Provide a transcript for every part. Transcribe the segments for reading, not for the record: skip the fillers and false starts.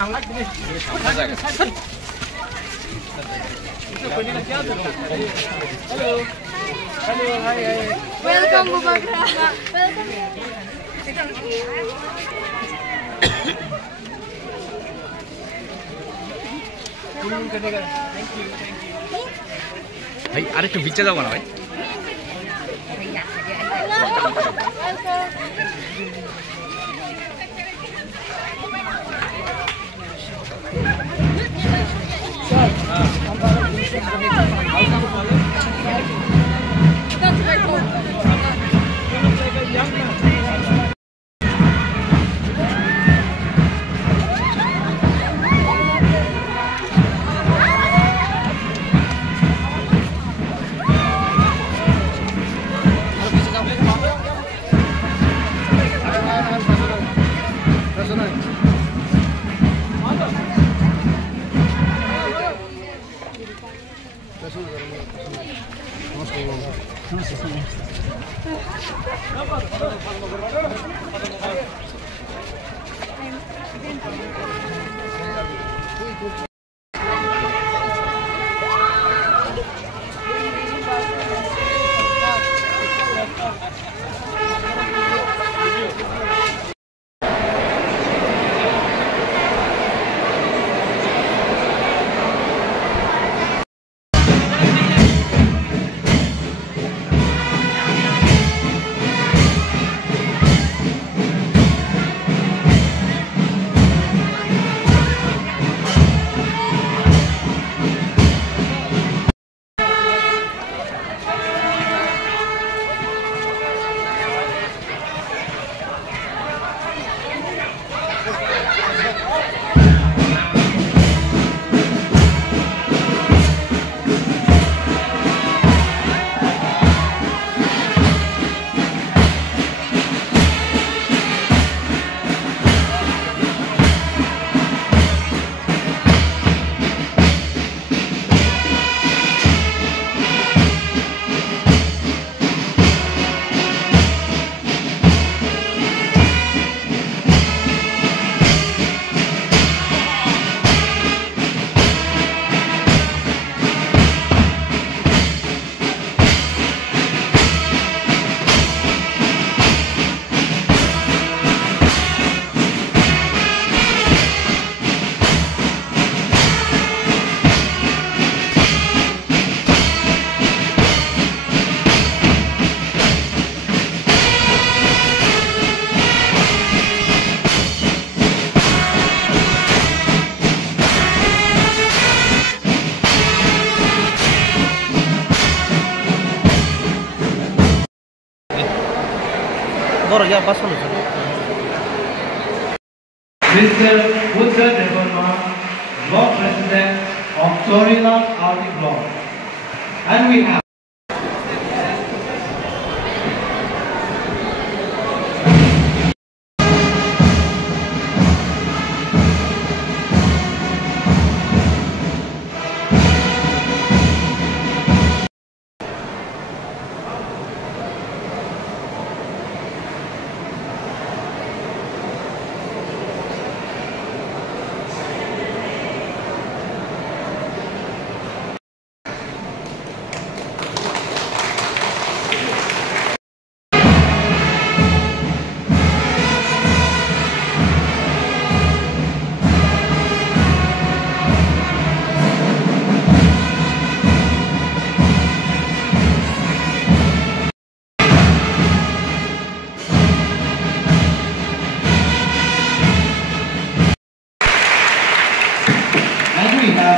Welcome Mubarak. Welcome. はい、あれとびっちゃだかな、はい。Mr. Buddha Devarma, Block President of Chorilam RD Block. And we have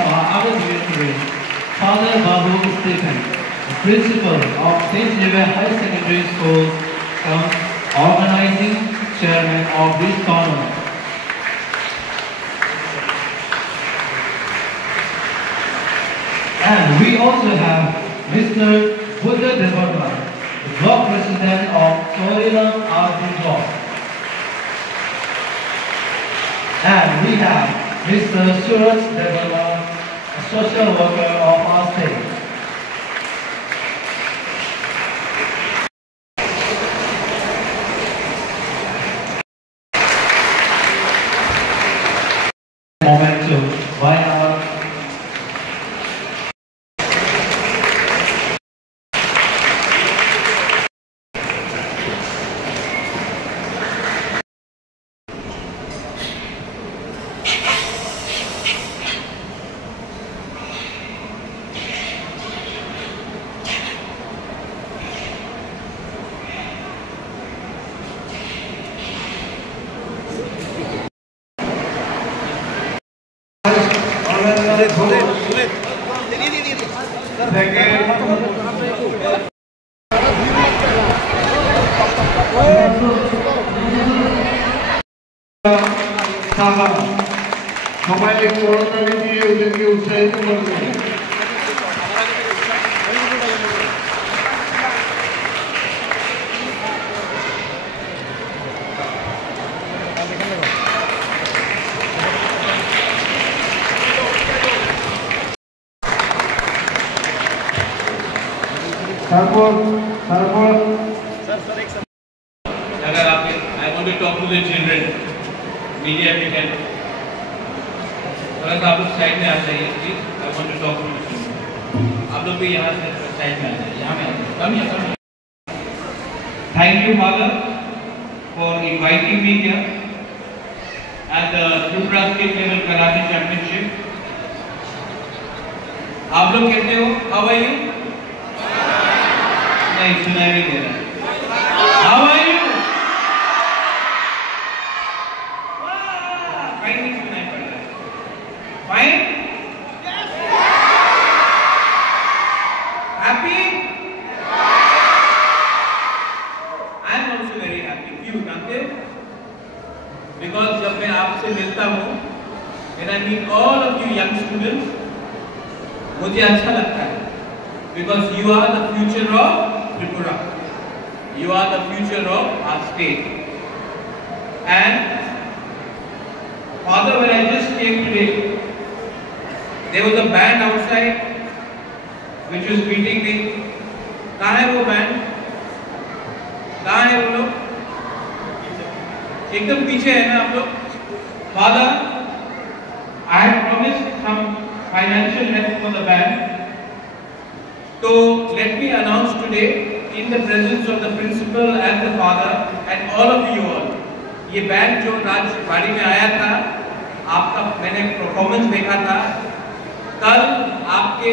our other dignitaries, Father Babu Stephen, the principal of St. Xavier High Secondary School, comes organizing chairman of this tournament. And we also have Mr. Buddha Devarma, the block president of Chorilam RD Block. And we have Mr. Suraj Devarma, a social worker of our state. Momento by our हमारे corona विधि योजना उत्साहित करते अगर आप I want to talk to the children, media we can. थोड़ा सा आप लोग साइड में आ जाइए please. I want to talk to the children. आप लोग भी यहाँ से साइड में आ जाइए. यहाँ में कम या. Thank you, Father, for inviting me here at the Tripura State Level Karate Championship. आप लोग कैसे हो? How are you? नहीं सुनाई नहीं दे रहा. How are you? Fine नहीं सुनाई पड़ रहा. Fine? Happy? I am also very happy. क्यों जानते हो? Because जब मैं आपसे मिलता हूँ, when I meet all of you young students, मुझे अच्छा लगता है. Because you are the future of Tripura. You are the future of our state. And Father, when I just came today, there was a band outside which was greeting me. कहाँ है वो band? कहाँ है वो लोग? एकदम पीछे है ना आप लोग? Father, I had promised some financial help for the band. So let me announce today, in the presence of the principal and the father and all of you all, ये बैंड जो राजवाड़ी में आया था, आपका मैंने परफॉर्मेंस देखा था. कल आपके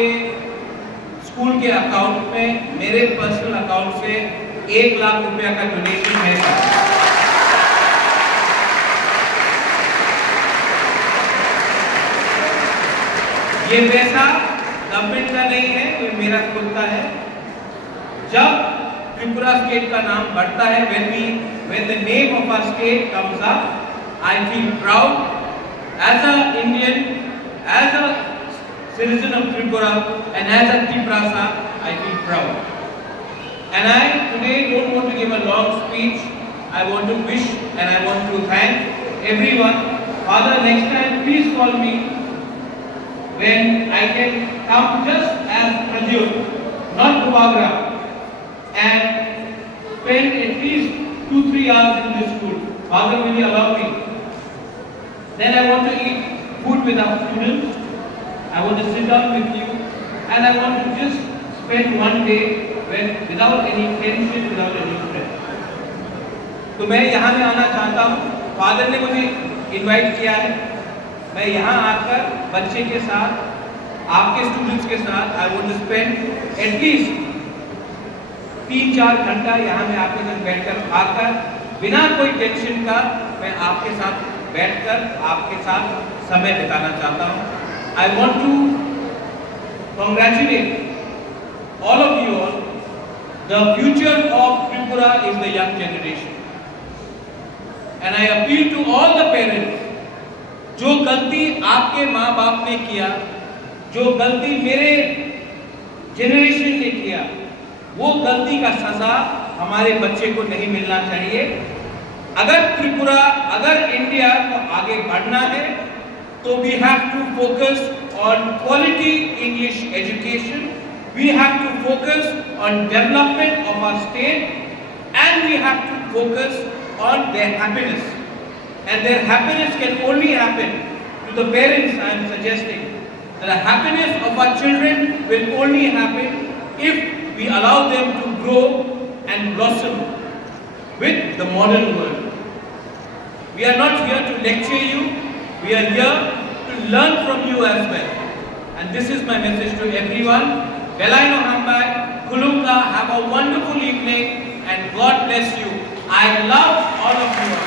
स्कूल के अकाउंट में, मेरे पर्सनल अकाउंट से 1 लाख रुपया का डोनेशन है. ये पैसा गवर्नमेंट का नहीं है, ये मेरा खुद का है. जब त्रिपुरा स्टेट का नाम बढ़ता है, when the name of our state comes up, I feel proud as a Indian, as a citizen of Tripura, and as a Triprasa, I feel proud. And I today don't want to give a long speech. I want to wish and I want to thank everyone. Father, next time please call me when I can come just as Pradyut, not Kubagra, and spend at least 2-3 hours in this school. Father, will you allow me? Then I want to eat food with our students. I want to sit down with you, and I want to just spend one day without any tension, without any stress. तो मैं यहाँ में आना चाहता हूँ. Father ने मुझे invite किया है. मैं यहाँ आकर बच्चे के साथ, आपके स्टूडेंट्स के साथ, I want to spend at least 3-4 घंटा यहाँ में आपके साथ बैठकर आकर बिना कोई टेंशन का मैं आपके साथ बैठकर आपके साथ समय बिताना चाहता हूँ. I want to congratulate all of you all. The future of Tripura is the young generation, and I appeal to all the parents. जो गलती आपके माँ बाप ने किया, जो गलती मेरे जेनरेशन ने किया, वो गलती का सजा हमारे बच्चे को नहीं मिलना चाहिए. अगर त्रिपुरा, अगर इंडिया को आगे बढ़ना है, तो we have to focus on quality English education. We have to focus on development of our state, and we have to focus on their happiness. And their happiness can only happen to the parents, I am suggesting that the happiness of our children will only happen if we allow them to grow and blossom with the modern world. We are not here to lecture you, we are here to learn from you as well. And this is my message to everyone. Belaino Hambai, Kulumka, have a wonderful evening and God bless you. I love all of you.